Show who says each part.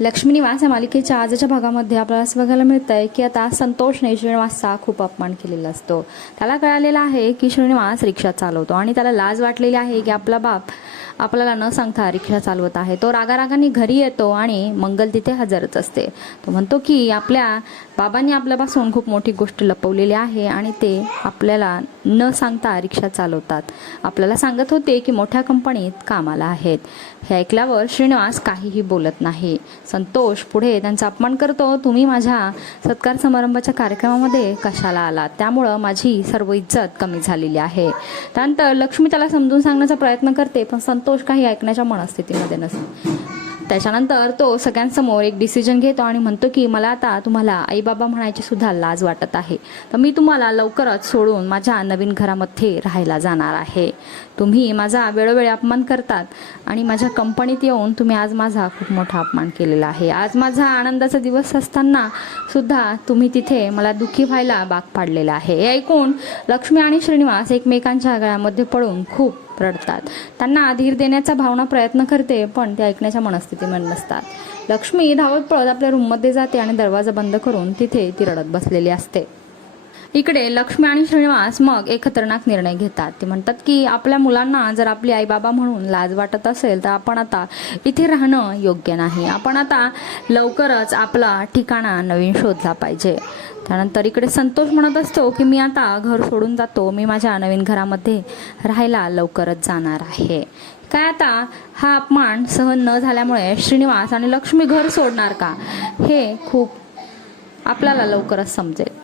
Speaker 1: लक्ष्मी निवास या मालिकेच्या आजच्या भागामध्ये आपल्याला असं बघायला मिळतं आहे की आता संतोषने श्रीनिवासचा खूप अपमान केलेला असतो. त्याला कळालेला आहे की श्रीनिवास रिक्षा चालवतो आणि त्याला लाज वाटलेली आहे की आपला बाप आपल्याला न सांगता रिक्षा चालवत आहे. तो रागारागाने घरी येतो आणि मंगल तिथे हजरच असते. तो म्हणतो की आपल्या बाबांनी आपल्यापासून खूप मोठी गोष्ट लपवलेली आहे आणि ते आपल्याला न सांगता रिक्षा चालवतात. आपल्याला सांगत होते की मोठ्या कंपनीत कामाला आहेत. हे ऐकल्यावर श्रीनिवास काहीही बोलत नाही. संतोष पुढे त्यांचा अपमान करतो तुम्ही माझ्या सत्कार समारंभाच्या कार्यक्रमामध्ये कशाला आलात? त्यामुळं माझी सर्व इज्जत कमी झालेली आहे. त्यानंतर लक्ष्मी त्याला समजून सांगण्याचा प्रयत्न करते पण संतोष काही ऐकण्याच्या मनस्थितीमध्ये नसते. त्याच्यानंतर तो सगळ्यांसमोर एक डिसिजन घेतो आणि म्हणतो की मला आता तुम्हाला आई बाबा म्हणायची सुद्धा लाज वाटत आहे. तर मी तुम्हाला लवकरच सोडून माझ्या नवीन घरामध्ये राहायला जाणार आहे. तुम्ही माझा वेळोवेळी अपमान करतात आणि माझ्या कंपनीत येऊन तुम्ही आज माझा खूप मोठा अपमान केलेला आहे. आज माझा आनंदाचा दिवस असताना सुद्धा तुम्ही तिथे मला दुःखी व्हायला बाग पाडलेला आहे. हे ऐकून लक्ष्मी आणि श्रीनिवास एकमेकांच्या गळ्यामध्ये पडून खूप रडतात. त्यांना धीर देण्याचा भावना प्रयत्न करते पण ते ऐकण्याच्या मनस्थितीमध्ये नसतात. लक्ष्मी धावत पळत आपल्या रूममध्ये जाते आणि दरवाजा बंद करून तिथे ती रडत बसलेली असते. इकडे लक्ष्मी आणि श्रीनिवास मग एक खतरनाक निर्णय घेतात. ते म्हणतात की आपल्या मुलांना जर आपली आई बाबा म्हणून लाज वाटत असेल तर आपण आता इथे राहणं योग्य नाही. आपण आता लवकरच आपला ठिकाणा नवीन शोधला पाहिजे. त्यानंतर इकडे संतोष म्हणत असतो की मी आता घर सोडून जातो. मी माझ्या नवीन घरामध्ये राहायला लवकरच जाणार आहे. काय आता? हा अपमान सहन न झाल्यामुळे श्रीनिवास आणि लक्ष्मी घर सोडणार का? हे खूप आपल्याला लवकरच समजेल.